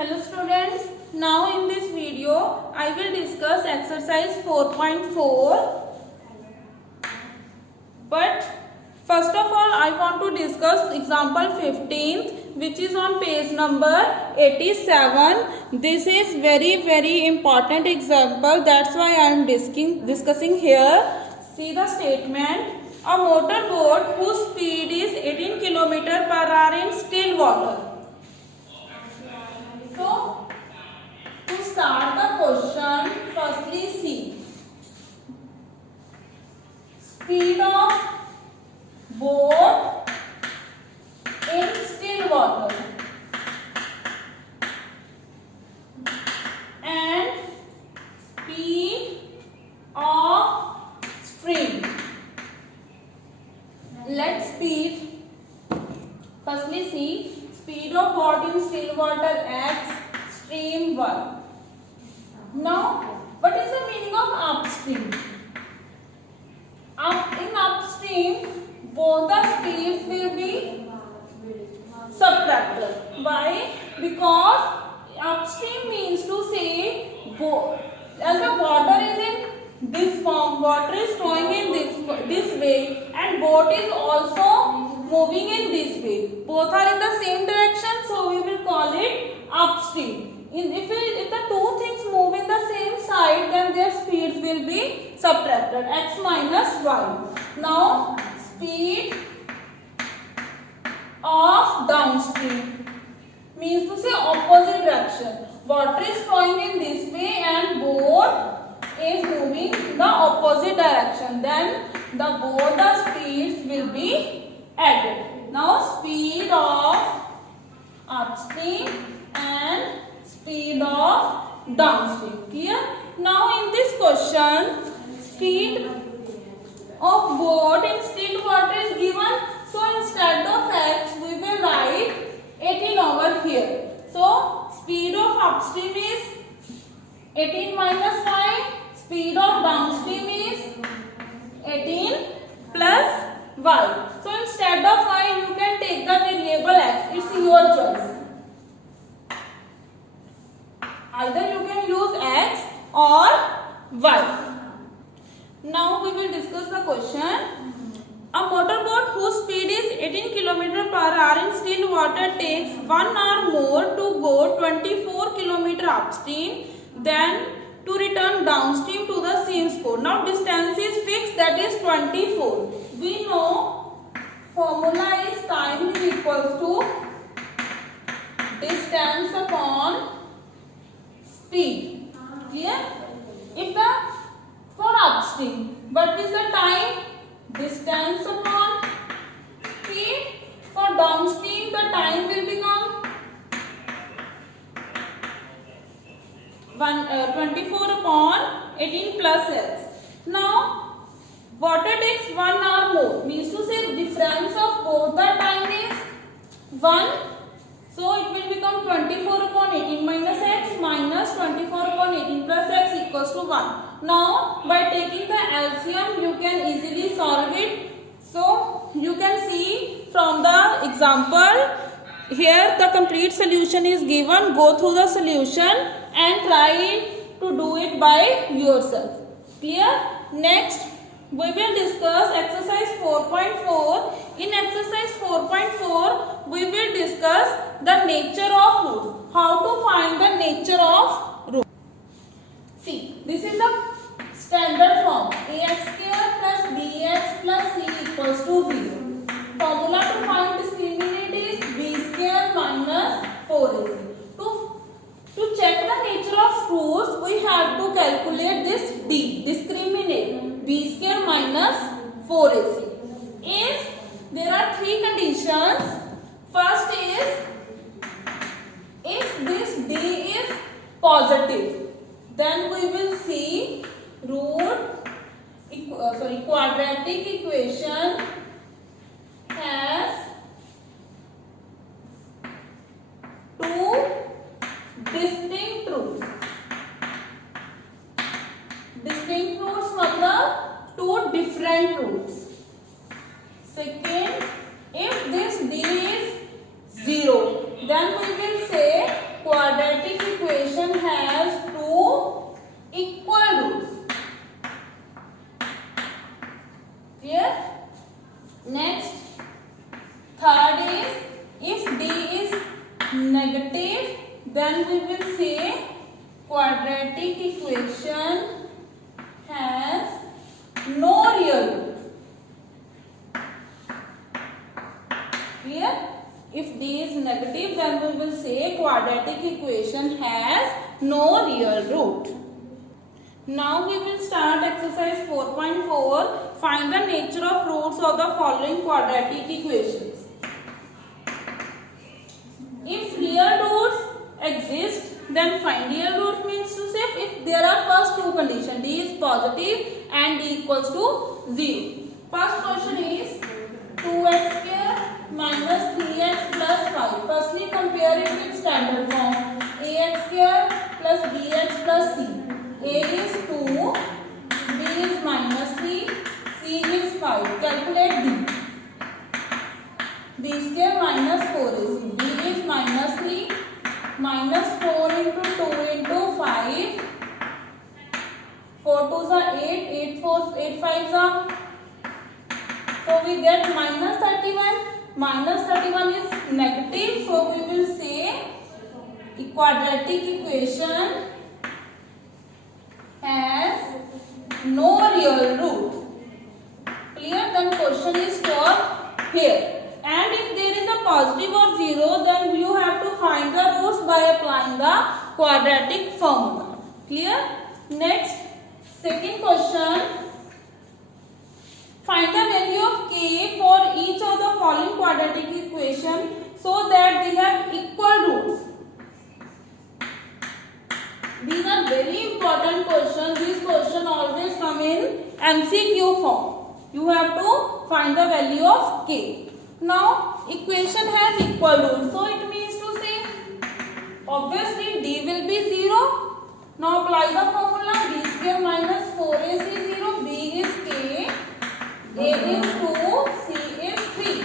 Hello students, now in this video I will discuss exercise 4.4, but first of all I want to discuss example 15th which is on page number 87. This is very important example, that's why I am discussing here. See the statement. A motor boat whose speed is 18 km per hour in still water. So, to start the question, firstly see speed of boat in still water and speed of stream. Let's speed. Firstly see speed of boat in still water x, stream 1. Now, what is the meaning of upstream? In upstream, both the speeds will be subtracted. Why? Because upstream means to say, as the water is in this form, water is flowing in this way, and boat is also moving in this way. Both are in the same direction, so we will call it upstream. If the two things move in the same side, then their speeds will be subtracted, x minus y. Now, speed of downstream means to say opposite direction. Water is flowing in this way and boat is moving in the opposite direction. Then both the speeds will be added. Now, speed of upstream and speed of downstream. Clear? Now in this question, speed of boat in still water is given. So instead of x, we will write 18 over here. So speed of upstream is 18 minus 5. Speed of downstream is 18 plus y. So instead of y, you can take the variable x. It's your choice. Either you can use x or y. Now we will discuss the question. A motorboat whose speed is 18 km per hour in still water takes 1 hour more to go 24 km upstream than to return downstream to the same spot. Now distance is fixed, that is 24. We know formula is time is equals to distance upon speed. Clear? If for upstream, what is the time? Distance upon speed. For downstream, the time will become 24 upon 18 plus x. Now, water takes 1 hour more. Means to say difference of both the time is 1. So, it will become 24 upon 18 minus x minus 24 upon 18 plus x equals to 1. Now, by taking the LCM, you can easily solve it. So, you can see from the example, here the complete solution is given. Go through the solution and try to do it by yourself. Clear? Next, we will discuss exercise 4.4. In exercise 4.4, we will discuss the nature of root. How to find the nature of root. See, this is the standard form. Ax square plus bx plus c equals to 0. Formula to find discriminant is b square minus 4ac. To check the nature of roots, we have to calculate this d, discriminant, b square minus 4ac. If there are three conditions, first is if this d is positive, then we will see quadratic equation has two distinct roots. Distinct roots matlab two different roots. Second, if this d is 0, then we will say quadratic negative, then we will say quadratic equation has no real root. Clear? If d is negative, then we will say quadratic equation has no real root. Now we will start exercise 4.4. Find the nature of roots of the following quadratic equations. If real roots exist, then find real root means to say if there are first two conditions, d is positive and d equals to 0. First question is 2x square minus 3x plus 5. Firstly compare it with standard form. Ax square plus bx plus c. A is 2, b is minus 3, c is 5. Calculate d. b square minus 4ac. b is minus 3 minus 4 into 2 into 5. 4 2s are 8, 8 4s, 8 5s are. So we get minus 31. Minus 31 is negative. So we will say a quadratic equation has no real root. Clear? Then question is stopped here. And if there is a positive or 0, then you have to find the roots by applying the quadratic formula. Clear? Next, second question. Find the value of k for each of the following quadratic equation so that they have equal roots. These are very important questions. These questions always come in MCQ form. You have to find the value of k. Now, equation has equal roots. So, it means to say, obviously, d will be 0. Now, apply the formula. b square minus 4ac 0. b is k. A is 2. c is 3.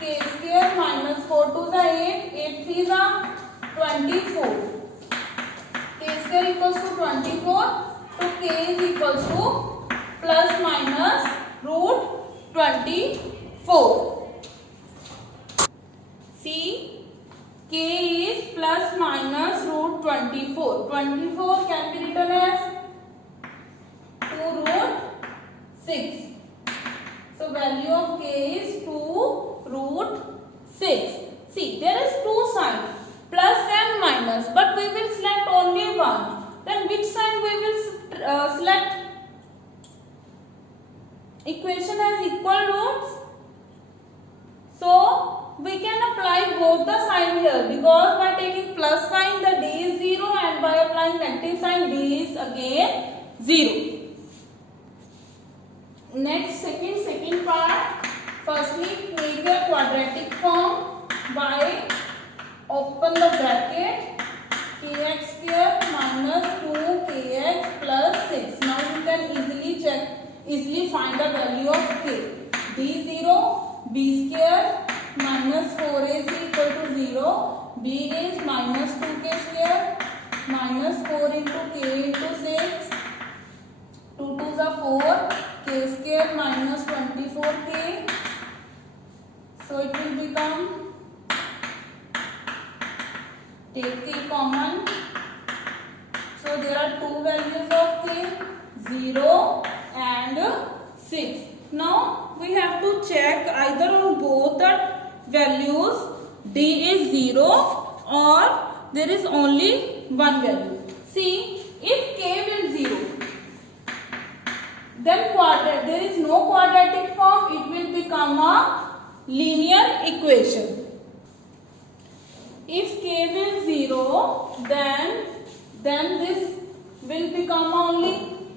k square minus 4 2s are 8. 8 3s are 24. K square equals to 24. So, k is equals to plus minus root 24. See, k is plus minus root 24. 24 can be written as 2 root 6. So, value of k is 2 root 6. See, there is two signs, plus and minus, but we will select only one. Then which sign we will select? Equation has equal roots. So, we can apply both the sign here because by taking plus sign the d is 0 and by applying negative sign d is again 0. Next, second part. Firstly, make a quadratic form by open the bracket kx square minus 2kx plus 6. Now you can easily find the value of k. d0, b square minus 4ac equal to 0. b is minus 2k square minus 4 into k into 6. 2 2s are 4. K square minus 24k. So it will become, take k common. So there are two values of k, 0 and 6. Now we have to check either on both the values d is 0 or there is only one value. See, if k will 0, then there is no quadratic form, it will become a linear equation. If k will 0, then this will become only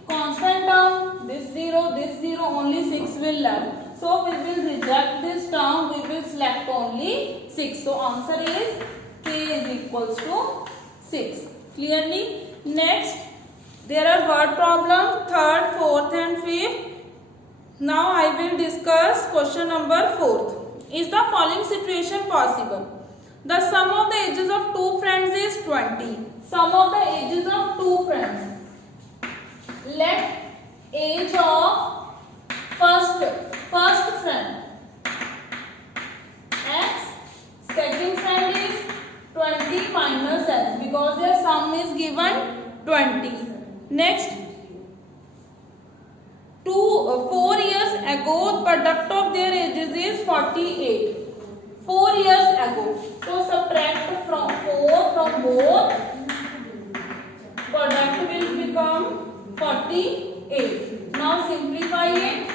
constant term. This 0, only 6 will left. So we will reject this term, we will select only 6. So answer is k is equals to 6. Clearly? Next, there are word problems 3rd, 4th and 5th. Now I will discuss question number 4th. Is the following situation possible? The sum of the ages of two friends is 20. Sum of the ages of two friends. Let age of first friend x, second friend is 20. Next, 4 years ago, product of their ages is 48. 4 years ago. So subtract from 4 from both. Product will become 48. Now simplify it.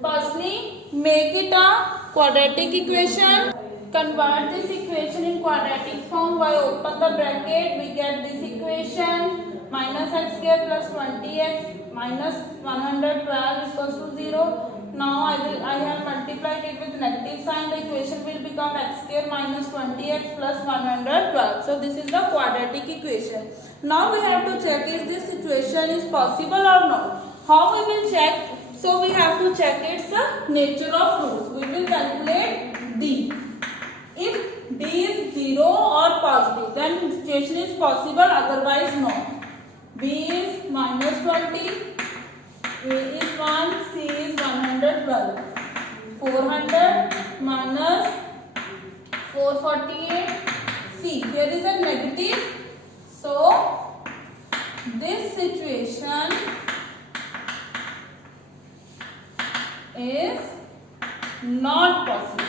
Firstly, make it a quadratic equation. Convert this equation in quadratic form by open the bracket. We get this equation. Minus x square plus 20x minus 112 equals to 0. Now I have multiplied it with negative sign. The equation will become x square minus 20x plus 112. So this is the quadratic equation. Now we have to check if this equation is possible or not. How we will check? So we have to check its nature of roots. We will calculate d. If d is 0 or positive, then situation is possible, otherwise no. B is minus 20, A is 1, C is 112. 400 minus 448, C. Here is a negative. So, this situation is not possible.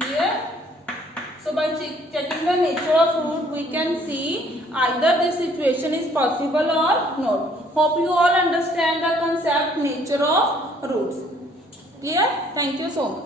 Clear? So by checking the nature of root, we can see either this situation is possible or not. Hope you all understand the concept nature of roots. Clear? Thank you so much.